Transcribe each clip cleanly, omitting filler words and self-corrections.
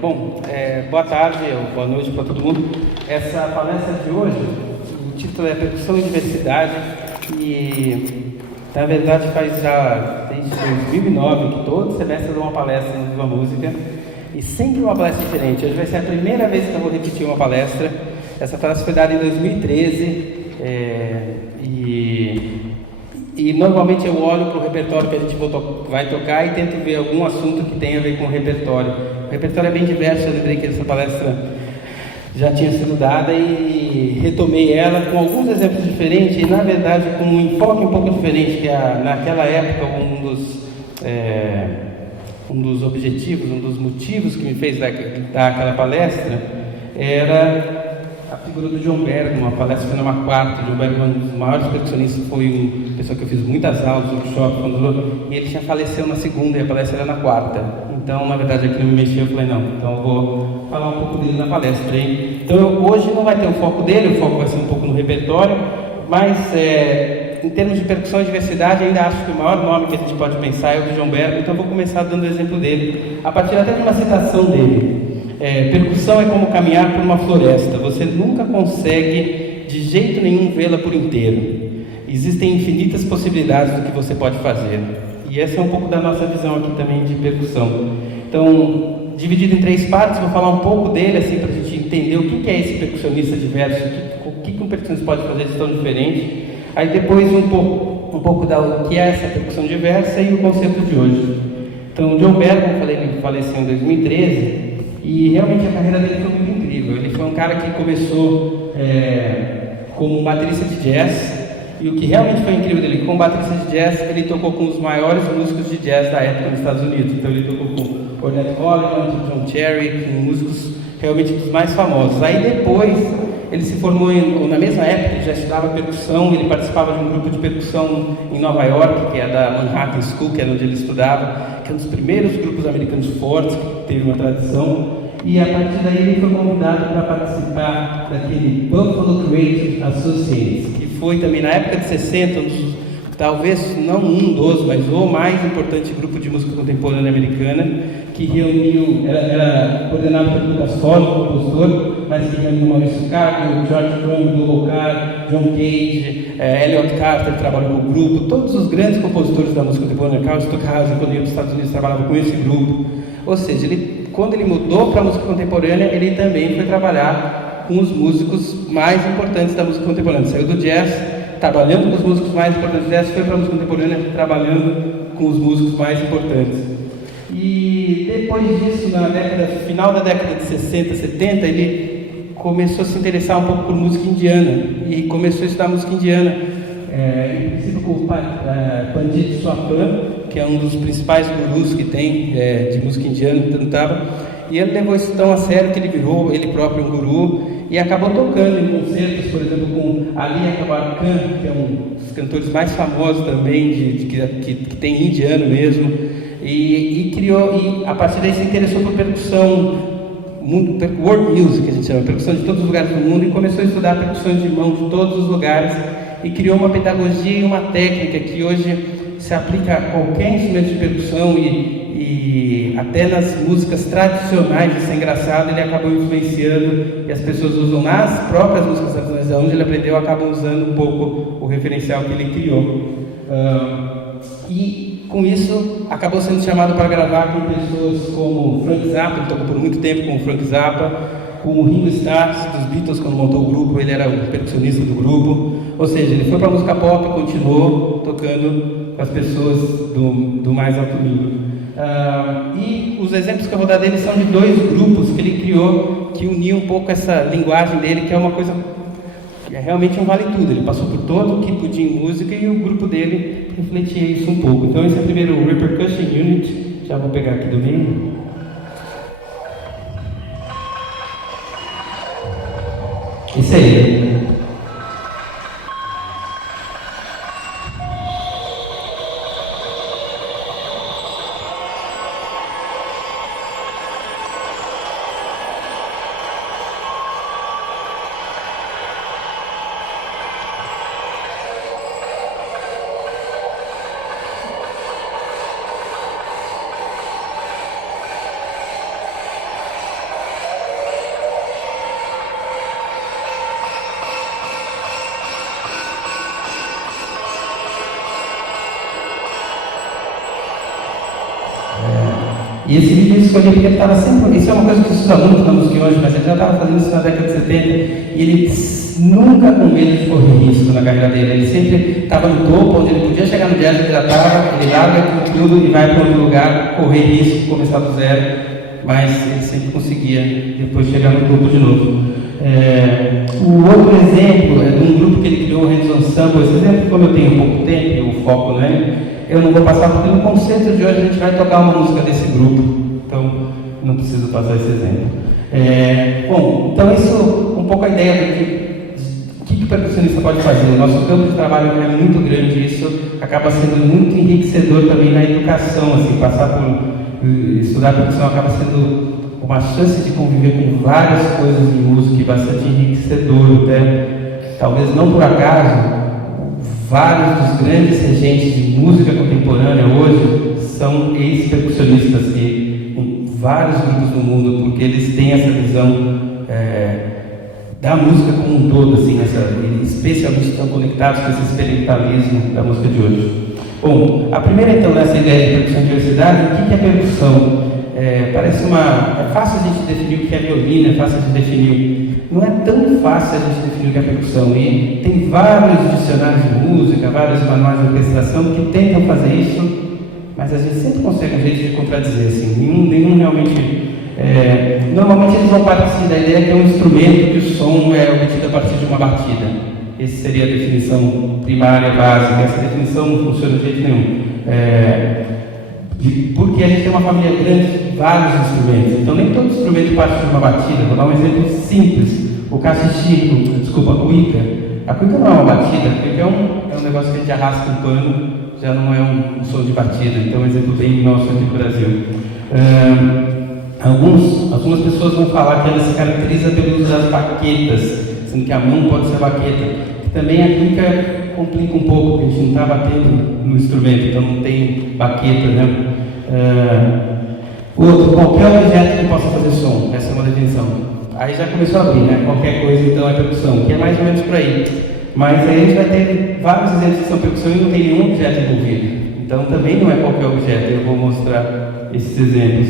Boa tarde ou boa noite para todo mundo. Essa palestra de hoje, o título é Percussão e Diversidade, e na verdade faz já desde 2009 que todo semestre eu dou uma palestra no Viva Música, e sempre uma palestra diferente. Hoje vai ser a primeira vez que eu vou repetir uma palestra. Essa palestra foi dada em 2013, e normalmente eu olho para o repertório que a gente vai tocar e tento ver algum assunto que tenha a ver com o repertório. O repertório é bem diverso, eu lembrei que essa palestra já tinha sido dada e retomei ela com alguns exemplos diferentes e, na verdade, com um enfoque um pouco diferente, que naquela época um dos objetivos, um dos motivos que me fez dar aquela palestra era a figura do John Bergman. Uma palestra foi numa quarta. John Bergman, um dos maiores percussionistas, foi uma pessoa que eu fiz muitas aulas, workshop, e ele já faleceu na segunda e a palestra era na quarta. Então, na verdade, aquilo me mexeu. Eu falei, não, então eu vou falar um pouco dele na palestra, hein? Então, hoje não vai ter o foco dele, o foco vai ser um pouco no repertório, mas em termos de percussão e diversidade, ainda acho que o maior nome que a gente pode pensar é o do John Bergman. Então, eu vou começar dando o exemplo dele, a partir até de uma citação dele. Percussão é como caminhar por uma floresta. Você nunca consegue de jeito nenhum vê-la por inteiro. Existem infinitas possibilidades do que você pode fazer. E essa é um pouco da nossa visão aqui também de percussão. Então, dividido em 3 partes, vou falar um pouco dele, assim, para a gente entender o que é esse percussionista diverso, o que um percussionista pode fazer de tão diferente. Aí depois um pouco do que é essa percussão diversa e o conceito de hoje. Então, John Bergman, ele faleceu em 2013. E realmente a carreira dele foi muito incrível. Ele foi um cara que começou como baterista de jazz, e o que realmente foi incrível dele, como baterista de jazz, ele tocou com os maiores músicos de jazz da época nos Estados Unidos. Então ele tocou com Ornette Coleman, John Cherry, com músicos realmente dos mais famosos. Aí depois ele se formou na mesma época, ele já estudava percussão, ele participava de um grupo de percussão em Nova York, que é da Manhattan School, que era onde ele estudava, que é um dos primeiros grupos americanos fortes, que teve uma tradição. E a partir daí ele foi convidado para participar daquele Buffalo Creative Associates, que foi também na época de 60, talvez não um dos, mas o mais importante grupo de música contemporânea americana, que reuniu, era coordenado pelo Lucas Ford, compositor, mas que reuniu Maurício Cargo, George Crumb, Lou Carr, John Cage, Elliot Carter, que trabalhou com o grupo, todos os grandes compositores da música contemporânea. Carl Stockhausen, quando ia para os Estados Unidos, trabalhava com esse grupo. Ou seja, quando ele mudou para a música contemporânea, ele também foi trabalhar com os músicos mais importantes da música contemporânea. Saiu do jazz, trabalhando com os músicos mais importantes do jazz, foi para a música contemporânea, trabalhando com os músicos mais importantes. E depois disso, final da década de 60, 70, ele começou a se interessar um pouco por música indiana e começou a estudar música indiana, em princípio com o Pandit Swapan, que é um dos principais gurus que tem de música indiana, e ele levou isso tão a sério que ele virou ele próprio um guru e acabou tocando em concertos, por exemplo, com Ali Akbar Khan, que é um dos cantores mais famosos também, que tem indiano mesmo, e criou, e a partir daí se interessou por percussão, world music, a gente chama, percussão de todos os lugares do mundo, e começou a estudar percussões de mão de todos os lugares, e criou uma pedagogia e uma técnica que hoje se aplica a qualquer instrumento de percussão e até nas músicas tradicionais. Isso é engraçado, ele acabou influenciando e as pessoas usam nas próprias músicas tradicionais, onde ele aprendeu, acabam usando um pouco o referencial que ele criou. E com isso acabou sendo chamado para gravar com pessoas como Frank Zappa. Ele tocou por muito tempo com o Frank Zappa, com o Ringo Starr dos Beatles. Quando montou o grupo, ele era o percussionista do grupo. Ou seja, ele foi para a música pop e continuou tocando com as pessoas do mais alto nível. E os exemplos que eu vou dar dele são de 2 grupos que ele criou, que uniam um pouco essa linguagem dele, que é uma coisa, é realmente um vale tudo. Ele passou por todo o tipo de música e o grupo dele refletia isso um pouco. Então esse é o primeiro, o Repercussion Unit. Já vou pegar aqui do meio. Esse aí. E esse vídeo eu escolhi porque ele estava sempre... Isso é uma coisa que se estuda muito na música hoje, mas ele já estava fazendo isso na década de 70, e ele nunca com medo de correr risco na carreira dele. Ele sempre estava no topo, onde ele podia chegar no jazz, ele já estava, ele larga tudo e vai para outro lugar, correr risco, começar do zero, mas ele sempre conseguia depois chegar no topo de novo. O outro exemplo é de um grupo que ele criou, o Hands Ensemble. Esse exemplo, como eu tenho pouco tempo e o foco não é, eu não vou passar, porque no concerto de hoje a gente vai tocar uma música desse grupo, então não preciso passar esse exemplo. Bom, então isso um pouco a ideia do que o percussionista pode fazer. O nosso campo de trabalho é muito grande, e isso acaba sendo muito enriquecedor também na educação, assim, passar por estudar percussão acaba sendo uma chance de conviver com várias coisas de música e bastante enriquecedor, até, talvez não por acaso, vários dos grandes regentes de música contemporânea hoje são ex-percussionistas em vários grupos do mundo, porque eles têm essa visão da música como um todo, assim, especialmente estão conectados com esse experimentalismo da música de hoje. Bom, a primeira então nessa ideia de percussão de diversidade, o que é percussão? É fácil a gente definir o que é violino, é fácil a gente definir. Não é tão fácil a gente definir o que é percussão. E tem vários dicionários de música, vários manuais de orquestração que tentam fazer isso, mas a gente sempre consegue um jeito de contradizer, assim. Nenhum realmente. Normalmente eles vão partir da ideia que é um instrumento, que o som é obtido a partir de uma batida. Essa seria a definição primária, básica. Essa definição não funciona de jeito nenhum. Porque a gente tem uma família grande de vários instrumentos, então nem todo instrumento parte de uma batida. Vou dar um exemplo simples: o caxixico, desculpa, a cuíca. A cuíca não é uma batida, a cuíca é um negócio que a gente arrasta um pano, já não é um som de batida. Então, um exemplo bem nosso aqui no Brasil. Algumas pessoas vão falar que ela se caracteriza pelo uso das baquetas, sendo que a mão pode ser a baqueta. Também a cuíca complica um pouco, porque a gente não está batendo no instrumento, então não tem baqueta, né? Qualquer objeto que possa fazer som, essa é uma definição. Aí já começou a abrir, né? Qualquer coisa então é percussão, que é mais ou menos por aí. Mas aí a gente vai ter vários exemplos que são percussão e não tem nenhum objeto envolvido. Então também não é qualquer objeto, eu vou mostrar esses exemplos.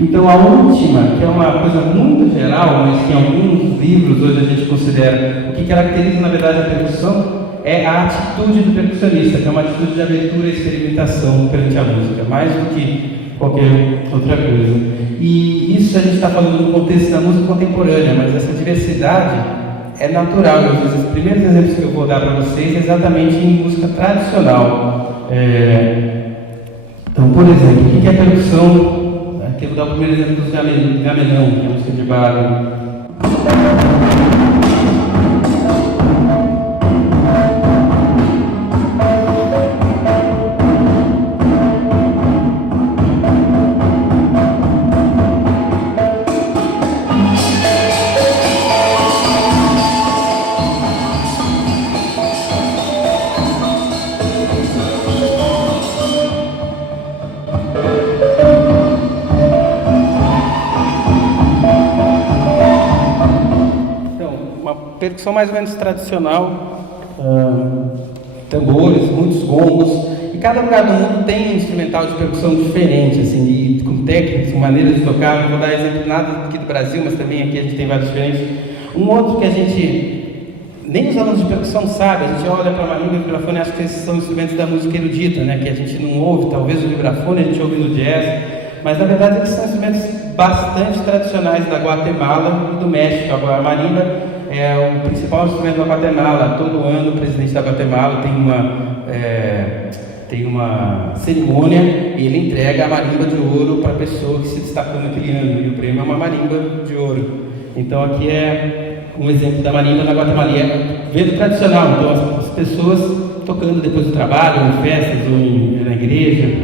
Então a última, que é uma coisa muito geral, mas que em alguns livros hoje a gente considera, o que caracteriza na verdade a percussão é a atitude do percussionista, que é uma atitude de abertura e experimentação perante a música, mais do que qualquer outra coisa. E isso a gente está falando no contexto da música contemporânea, mas essa diversidade é natural. Os primeiros exemplos que eu vou dar para vocês é exatamente em música tradicional. Então, por exemplo, o que é percussão? Aqui eu vou dar o primeiro exemplo do Gamenão, que é a música de barulho. Percussão mais ou menos tradicional, tambores, muitos gongos, e cada lugar do mundo tem um instrumental de percussão diferente, assim, e com técnicas, com maneiras de tocar. Não vou dar exemplo nada aqui do Brasil, mas também aqui a gente tem vários diferentes. Um outro que a gente, nem os alunos de percussão sabem, a gente olha para a marimba e o vibrafone e acha que esses são instrumentos da música erudita, né, que a gente não ouve, talvez o vibrafone a gente ouve no jazz, mas na verdade eles são instrumentos bastante tradicionais da Guatemala e do México. Agora, a marimba é o principal instrumento da Guatemala. Todo ano o presidente da Guatemala tem uma cerimônia e ele entrega a marimba de ouro para a pessoa que se destacou naquele ano, e o prêmio é uma marimba de ouro. Então aqui é um exemplo da marimba na Guatemala, é vento tradicional, então as pessoas tocando depois do trabalho, em festas ou na igreja.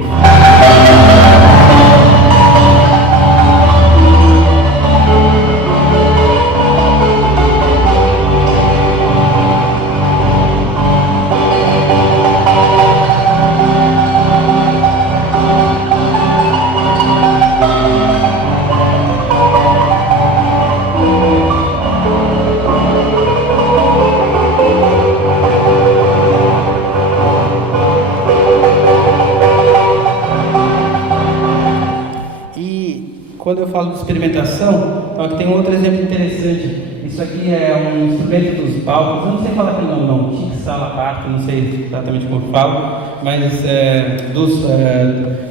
quando eu falo de experimentação, então aqui tem um outro exemplo interessante. Isso aqui é um instrumento dos palcos, eu não sei falar aqui não, Tixalaparta, não sei exatamente como eu falo, mas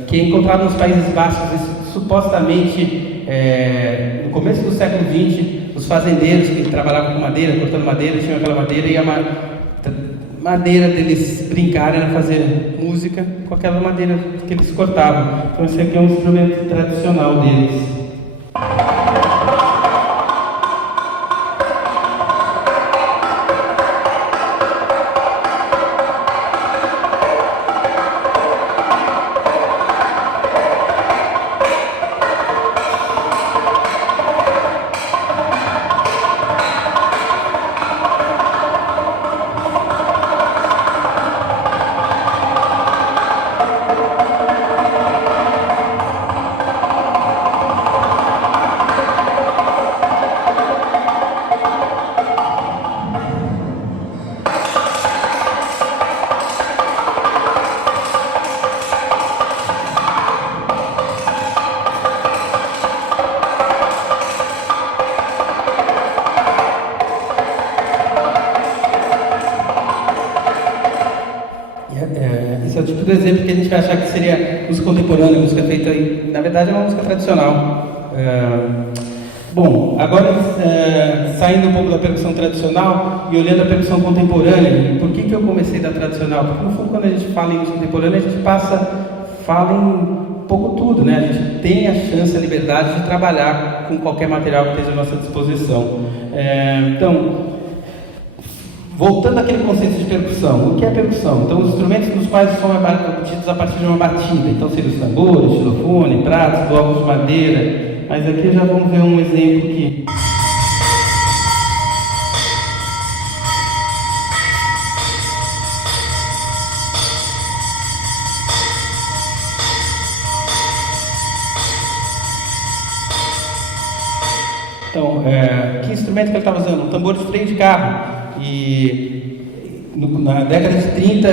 que é encontrado nos Países Baixos, supostamente no começo do século XX, os fazendeiros que trabalhavam com madeira, cortando madeira, tinham aquela madeira e a madeira deles brincarem era fazer música com aquela madeira que eles cortavam. Então esse aqui é um instrumento tradicional deles. Esse é o tipo de exemplo que a gente vai achar que seria música contemporânea, música feita, na verdade é uma música tradicional. Bom, agora saindo um pouco da percussão tradicional e olhando a percussão contemporânea, por que eu comecei da tradicional? Porque no fundo quando a gente fala em música contemporânea, a gente fala em um pouco tudo, né? A gente tem a chance, a liberdade de trabalhar com qualquer material que esteja à nossa disposição. Então, voltando àquele conceito de percussão, o que é percussão? Então, os instrumentos dos quais são obtidos a partir de uma batida. Então, seriam os tambores, xilofone, pratos, blocos de madeira. Mas aqui já vamos ver um exemplo aqui. Então, que instrumento que ele estava usando? Um tambor de freio de carro. E na década de 30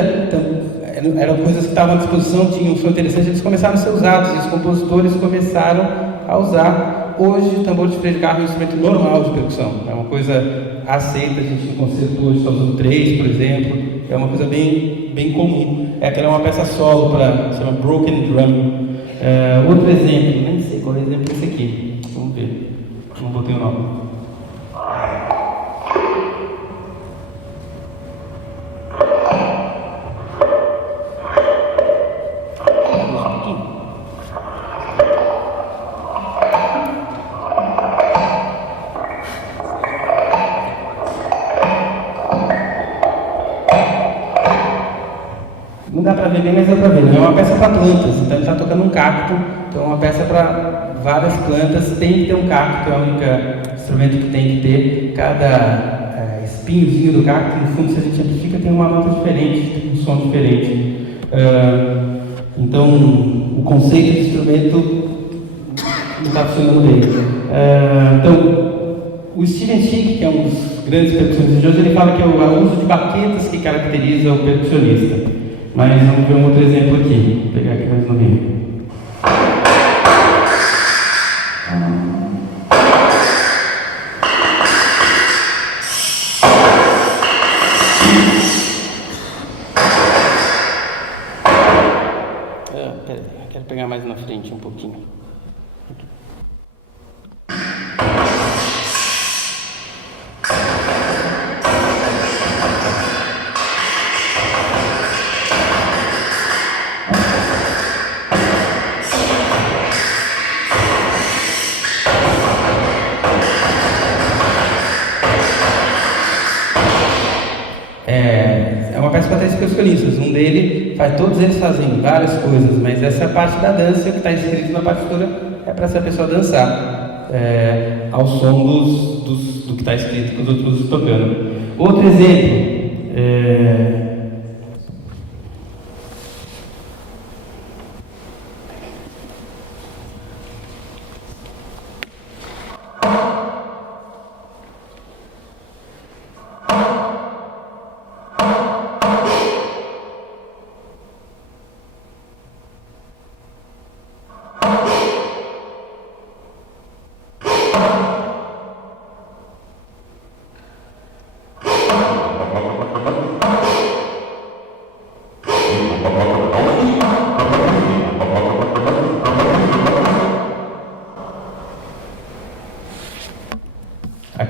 eram coisas que estavam à disposição, tinham um som interessante, eles começaram a ser usados e os compositores começaram a usar. Hoje o tambor de freio de carro é um instrumento normal de percussão, é uma coisa aceita, a gente no concerto hoje está usando 3, por exemplo, é uma coisa bem comum. Aquela é uma peça solo se chama Broken Drum. Outro exemplo, nem sei qual é o exemplo desse aqui, vamos ver, não botei o nome. Não dá para ver bem, mas dá para ver. É uma peça para plantas, então ele está tocando um cacto, então é uma peça para várias plantas, tem que ter um cacto, é o único instrumento que tem que ter. Cada espinhozinho do cacto, no fundo, se a gente amplifica, tem uma nota diferente, tem um som diferente. Então, o conceito de instrumento não está funcionando bem. Então, o Steven Schick, que é um dos grandes percussionistas de hoje, ele fala que é o uso de baquetas que caracteriza o percussionista. Mas vamos ver um outro exemplo aqui. Vou pegar aqui mais no meio. Peraí, quero pegar mais na frente um pouquinho. É uma peça para 3 percussionistas. Todos eles fazem várias coisas, mas essa é a parte da dança que está escrito na partitura, é para essa pessoa dançar ao som do que está escrito, que os outros tocando. Outro exemplo.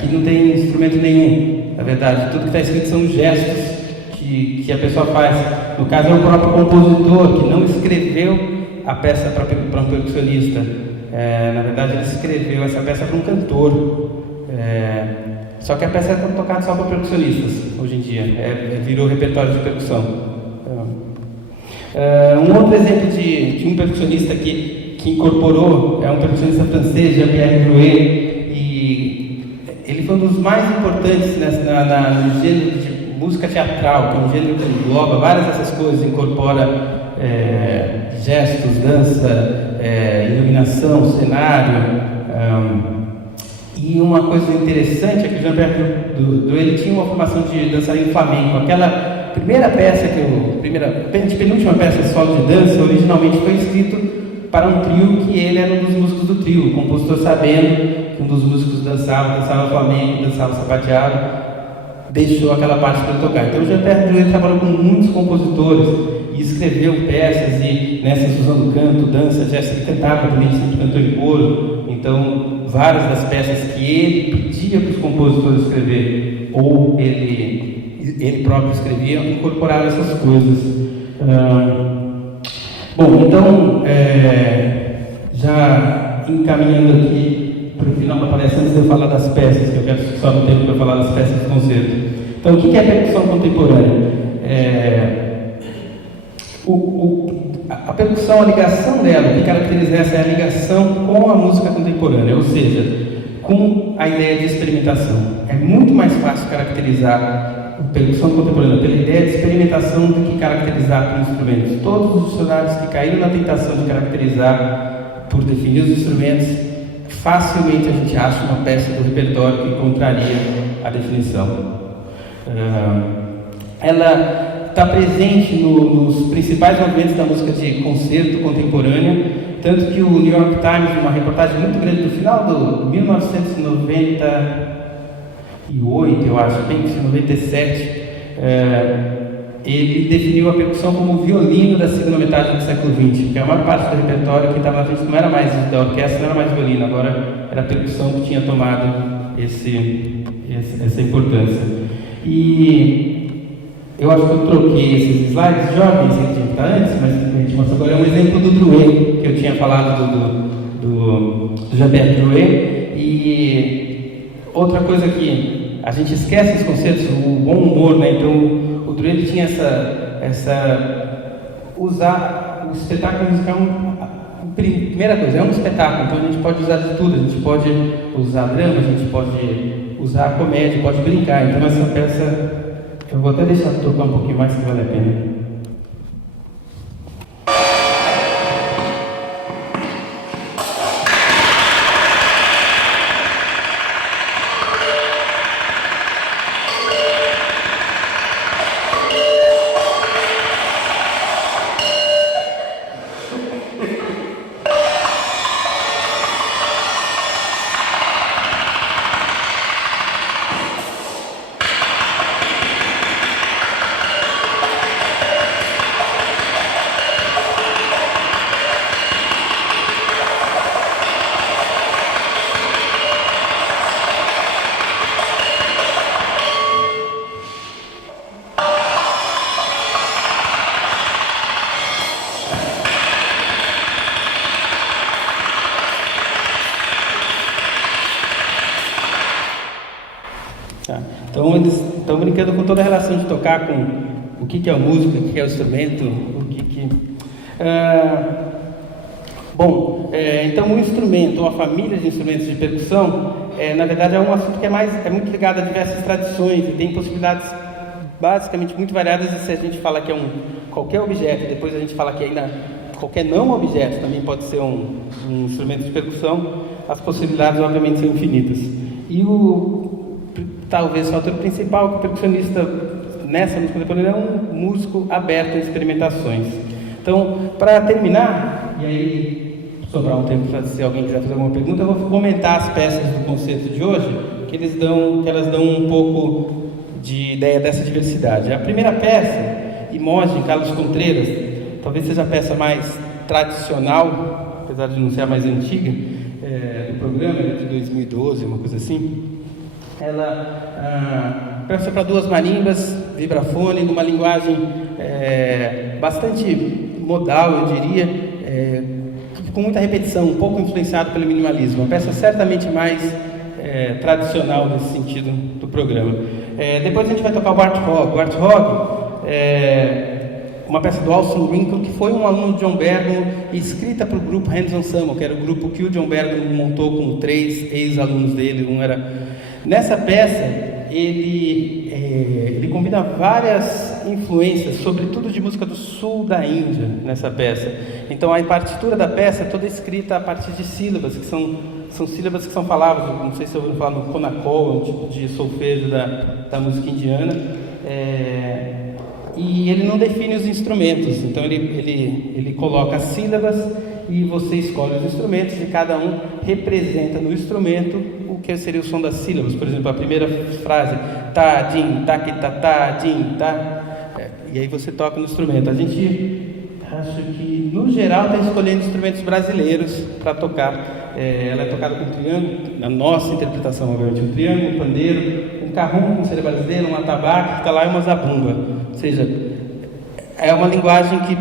aqui não tem instrumento nenhum, na verdade, tudo que está escrito são gestos que a pessoa faz. No caso é o próprio compositor, que não escreveu a peça para um percussionista. Na verdade, ele escreveu essa peça para um cantor. Só que a peça é tocada só para percussionistas, hoje em dia. Virou repertório de percussão. Um outro exemplo de um percussionista que incorporou é um percussionista francês, Jean-Pierre Drouet, e ele foi um dos mais importantes no gênero de música teatral, que é um gênero que engloba várias dessas coisas, incorpora gestos, dança, iluminação, cenário. E uma coisa interessante é que o Jean-Pierre Drouet tinha uma formação de dançarino flamenco. Aquela primeira peça, penúltima peça solo de dança, originalmente foi escrito para um trio que ele era um dos músicos do trio. O compositor, sabendo que um dos músicos dançava flamenco, dançava sapateado, deixou aquela parte para tocar. Então o Jean-Pierre Drouet trabalhou com muitos compositores e escreveu peças, e nessas usando canto, dança, gestos, ele cantava também, sempre cantou em coro. Então várias das peças que ele pedia para os compositores escrever, ou ele próprio escrevia, incorporava essas coisas. Bom, então, já encaminhando aqui para o final da palestra, antes de eu falar das peças, que eu quero só no tempo para falar das peças do concerto. Então, o que é percussão contemporânea? A percussão, a ligação dela, o que caracteriza essa é a ligação com a música contemporânea, ou seja, com a ideia de experimentação. É muito mais fácil caracterizar a percussão contemporânea pela ideia de experimentação do que caracterizar por instrumentos. Todos os dicionários que caíram na tentação de caracterizar por definir os instrumentos, facilmente a gente acha uma peça do repertório que encontraria a definição. Ela está presente nos principais movimentos da música de concerto contemporânea, tanto que o New York Times, numa reportagem muito grande do final de 1998, eu acho, bem que 97, ele definiu a percussão como o violino da segunda metade do século XX, porque a maior parte do repertório, quem estava na frente não era mais da orquestra, não era mais violino, agora era a percussão que tinha tomado essa importância. E eu acho que eu troquei esses slides jovens que tinha que estar antes, mas a gente mostra agora é um exemplo do Drouet, que eu tinha falado do Jean-Pierre Drouet. E outra coisa que a gente esquece nos concertos, o bom humor, né? Então o Drouet tinha usar o espetáculo musical, primeira coisa, é um espetáculo, então a gente pode usar de tudo, a gente pode usar drama, a gente pode usar comédia, pode brincar. Então essa peça eu vou até deixar tocar um pouquinho mais, que vale a pena. Então eles estão brincando com toda a relação de tocar com o que é o músico, o que é o instrumento, então um instrumento, uma família de instrumentos de percussão, na verdade é um assunto que é muito ligado a diversas tradições e tem possibilidades basicamente muito variadas. E se a gente fala que é qualquer objeto, depois a gente fala que ainda qualquer não objeto também pode ser um instrumento de percussão, as possibilidades obviamente são infinitas. E talvez o fator principal que o percussionista nessa música contemporânea é um músico aberto a experimentações. Então, para terminar, e aí sobrar um tempo para se alguém quiser fazer alguma pergunta, eu vou comentar as peças do concerto de hoje, que elas dão um pouco de ideia dessa diversidade. A primeira peça, Imogen, Carlos Contreras, talvez seja a peça mais tradicional, apesar de não ser a mais antiga, do programa, de 2012, uma coisa assim. Ela peça para duas marimbas, vibrafone, numa linguagem bastante modal, eu diria, com muita repetição, um pouco influenciado pelo minimalismo. Uma peça certamente mais tradicional nesse sentido do programa. Depois a gente vai tocar o Warthog. O Warthog é uma peça do Alson Wrinkle, que foi um aluno de John Bergman e escrita para o grupo Hands on Ensemble, que era o grupo que o John Bergman montou com 3 ex-alunos dele. Nessa peça, ele combina várias influências, sobretudo de música do sul da Índia, nessa peça. Então, a partitura da peça é toda escrita a partir de sílabas, que são sílabas que são palavras. Não sei se eu vou falar no Konakol, um tipo de solfejo da música indiana. E ele não define os instrumentos, então ele coloca as sílabas e você escolhe os instrumentos e cada um representa no instrumento o que seria o som das sílabas. Por exemplo, a primeira frase, tá, din, tá, que tá, din, tá, e aí você toca no instrumento. A gente, acho que no geral está escolhendo instrumentos brasileiros para tocar. Ela é tocada com triângulo, na nossa interpretação, obviamente, um triângulo, um pandeiro, um carrum, seria brasileiro, um atabaque, tá lá e uma zabumba. Ou seja, é uma linguagem que,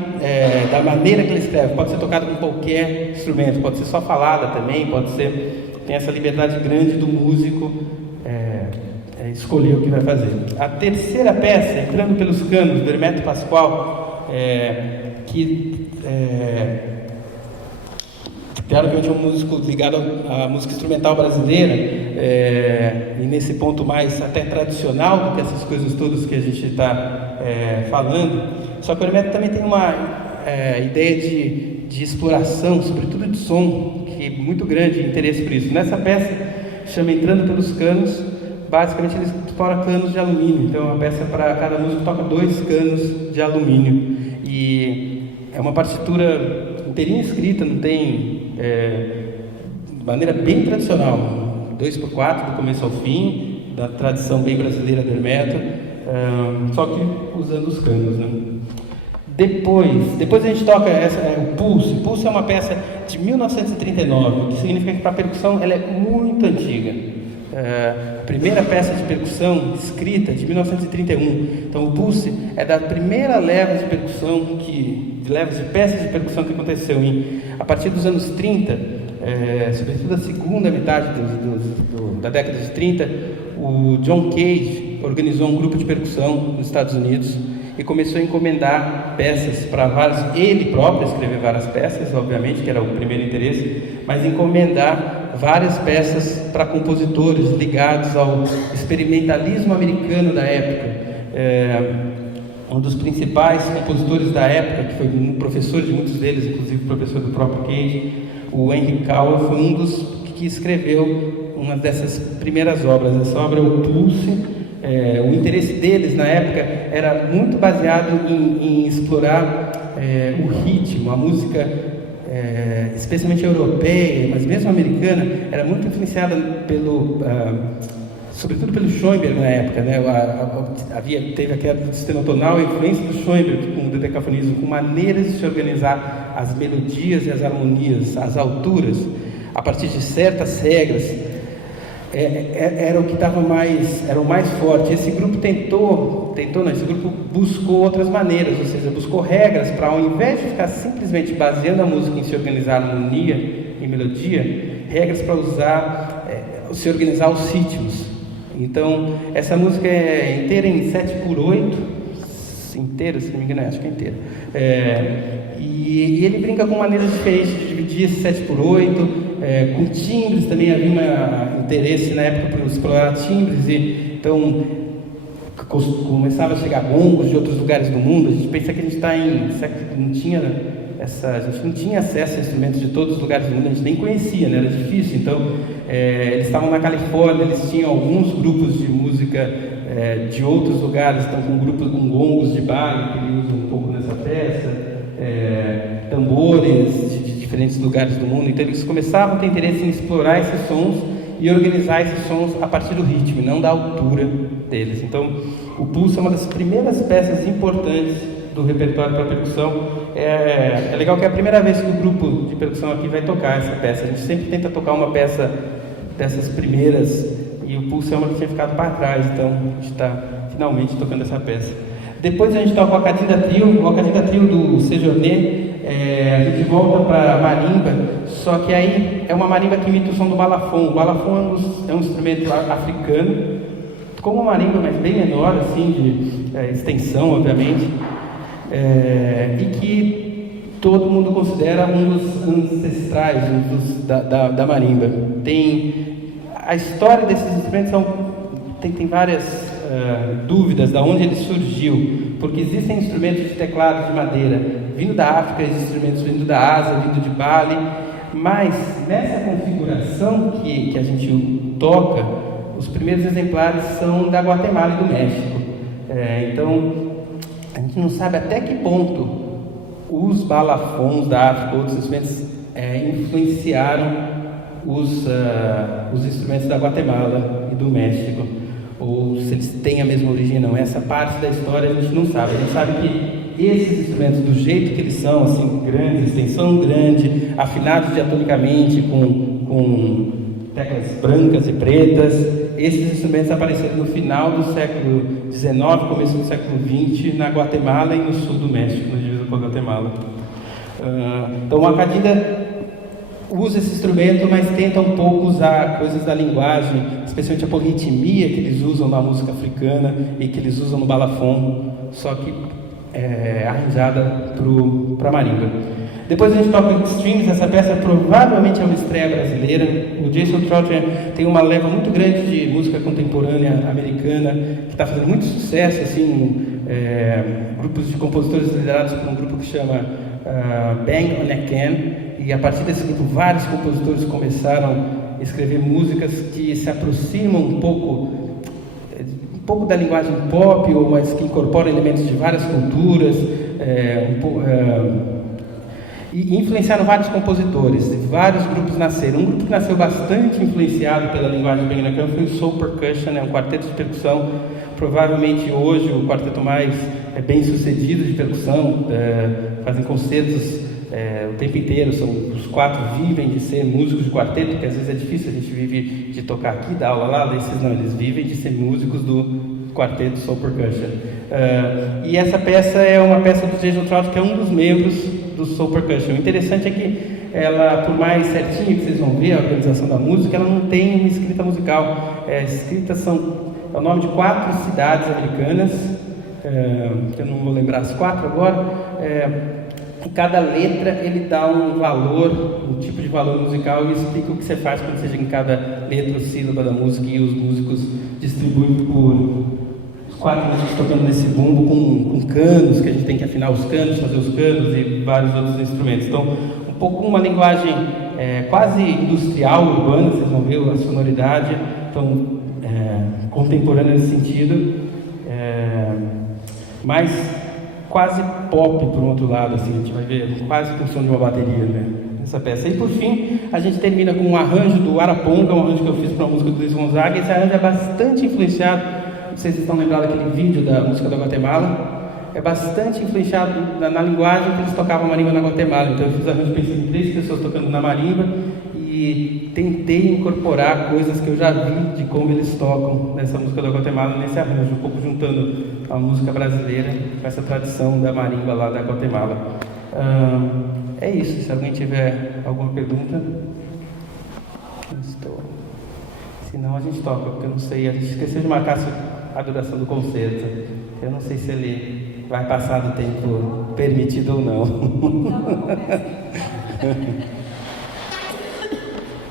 da maneira que ele escreve, pode ser tocada com qualquer instrumento, pode ser só falada também, tem essa liberdade grande do músico escolher o que vai fazer. A terceira peça, Entrando pelos Canos, do Hermeto Pascoal, que teoricamente é um músico ligado à música instrumental brasileira, e nesse ponto mais até tradicional do que essas coisas todas que a gente está falando. Só que o Hermeto também tem uma ideia de exploração, sobretudo de som, que é muito grande, interesse por isso. Nessa peça, chama Entrando pelos Canos, basicamente ele explora canos de alumínio. Então, a peça para cada músico toca 2 canos de alumínio. E é uma partitura inteirinha escrita, não tem... de maneira bem tradicional, 2x4 do começo ao fim, da tradição bem brasileira do Hermeto, só que usando os canos, né? Depois a gente toca o Pulse. O Pulse é uma peça de 1939, o que significa que para a percussão ela é muito antiga. A primeira peça de percussão escrita de 1931. Então o Pulse é da primeira leva de percussão levas de peças de percussão que aconteceu a partir dos anos 30, sobretudo a segunda metade da década de 30, o John Cage organizou um grupo de percussão nos Estados Unidos e começou a encomendar peças para vários, ele próprio escrever várias peças, obviamente, que era o primeiro interesse, mas encomendar várias peças para compositores ligados ao experimentalismo americano da época. Um dos principais compositores da época, que foi um professor de muitos deles, inclusive professor do próprio Cage, o Henry Cowell, foi um dos que escreveu uma dessas primeiras obras. Essa obra é o Pulse. O interesse deles na época era muito baseado em explorar o ritmo, a música, especialmente europeia, mas mesmo americana, era muito influenciada sobretudo pelo Schoenberg na época, né? Teve aquele sistema tonal, a influência do Schoenberg com o dodecafonismo, com maneiras de se organizar as melodias e as harmonias, as alturas, a partir de certas regras. Era o que estava era o mais forte. Esse grupo esse grupo buscou outras maneiras, ou seja, buscou regras para, ao invés de ficar simplesmente baseando a música em se organizar harmonia e melodia, regras para se organizar os ritmos. Então, essa música é inteira em 7/8, inteira, se não me engano, acho que é inteira. E ele brinca com maneiras diferentes de dividir esse 7/8, com timbres também. Havia um interesse na época por explorar timbres, e então começava a chegar gongos de outros lugares do mundo. A gente pensa que a gente está em século, a gente não tinha acesso a instrumentos de todos os lugares do mundo, a gente nem conhecia, né? Era difícil. Então, eles estavam na Califórnia, eles tinham alguns grupos de música de outros lugares, então com grupos com gongos de baile, que ele usa um pouco nessa peça, tambores de diferentes lugares do mundo. Então, eles começavam a ter interesse em explorar esses sons e organizar esses sons a partir do ritmo, não da altura deles. Então, o Pulse é uma das primeiras peças importantes do repertório para percussão. É legal que é a primeira vez que o grupo de percussão aqui vai tocar essa peça. A gente sempre tenta tocar uma peça dessas primeiras, e e o Pulse é uma que tinha ficado para trás, então a gente está finalmente tocando essa peça. Depois a gente toca o Acadinda Trio do Sejourné. A gente volta para a marimba, só que aí é uma marimba que imita o som do balafon. O balafon é um instrumento africano, como uma marimba, mas bem menor, assim, de extensão, obviamente, e que todo mundo considera um dos ancestrais da marimba. A história desses instrumentos tem várias dúvidas de onde ele surgiu, porque existem instrumentos de teclado de madeira vindo da África, existem instrumentos vindo da Ásia, vindo de Bali, mas nessa configuração que a gente toca, os primeiros exemplares são da Guatemala e do México. Então, a gente não sabe até que ponto os balafons da África, outros instrumentos, influenciaram os instrumentos da Guatemala e do México, ou se eles têm a mesma origem ou não. Essa parte da história a gente não sabe. A gente sabe que esses instrumentos, do jeito que eles são, assim, grandes, extensão grande, afinados diatonicamente, com teclas brancas e pretas, esses instrumentos apareceram no final do século XIX, começo do século XX, na Guatemala e no sul do México, na divisa com a Guatemala. Então, o Acadinda usa esse instrumento, mas tenta um pouco usar coisas da linguagem, especialmente a polirritmia que eles usam na música africana e que eles usam no balafon, só que arranjada para marimba. Depois a gente toca Strings. Essa peça provavelmente é uma estreia brasileira. O Jason Trotter tem uma leva muito grande de música contemporânea americana, que está fazendo muito sucesso, assim, grupos de compositores liderados por um grupo que chama Bang on a Can, e a partir desse grupo vários compositores começaram a escrever músicas que se aproximam um pouco da linguagem pop, mas que incorporam elementos de várias culturas, e influenciaram vários compositores. Vários grupos nasceram. Um grupo que nasceu bastante influenciado pela linguagem Bang on a Can foi o Soul Percussion, um quarteto de percussão, provavelmente hoje o quarteto mais bem sucedido de percussão, fazem concertos o tempo inteiro. Os quatro vivem de ser músicos de quarteto, porque às vezes é difícil, a gente vive de tocar aqui, dar aula lá, esses não, eles vivem de ser músicos do quarteto Soul Percussion. E essa peça é uma peça do Jason Trout, que é um dos membros do Soul Percussion. O interessante é que ela, por mais certinho que vocês vão ver a organização da música, ela não tem uma escrita musical. É o nome de 4 cidades americanas, que eu não vou lembrar as 4 agora. Cada letra ele dá um valor, um tipo de valor musical, e explica o que você faz quando você chega em cada letra ou sílaba da música, e os músicos distribuem por 4 músicos tocando nesse bumbo com canos, que a gente tem que afinar os canos, fazer os canos e vários outros instrumentos. Então, um pouco uma linguagem quase industrial, urbana, vocês vão ver a sonoridade, então, contemporânea nesse sentido, mas quase pop, por um outro lado, assim, a gente vai ver quase com o som de uma bateria, né, nessa peça. E por fim, a gente termina com um arranjo do Araponga, um arranjo que eu fiz para uma música do Luiz Gonzaga. Esse arranjo é bastante influenciado, não sei se vocês estão lembrados daquele vídeo da música da Guatemala, é bastante influenciado na linguagem que eles tocavam marimba na Guatemala. Então eu fiz arranjo pensando em 3 pessoas tocando na marimba e tentei incorporar coisas que eu já vi de como eles tocam nessa música da Guatemala, nesse arranjo, um pouco juntando a música brasileira com essa tradição da marimba lá da Guatemala. É isso. Se alguém tiver alguma pergunta, se não a gente toca, porque eu não sei, a gente esqueceu de marcar a duração do concerto. Eu não sei se ele vai passar do tempo permitido ou não.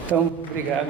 Então, obrigado.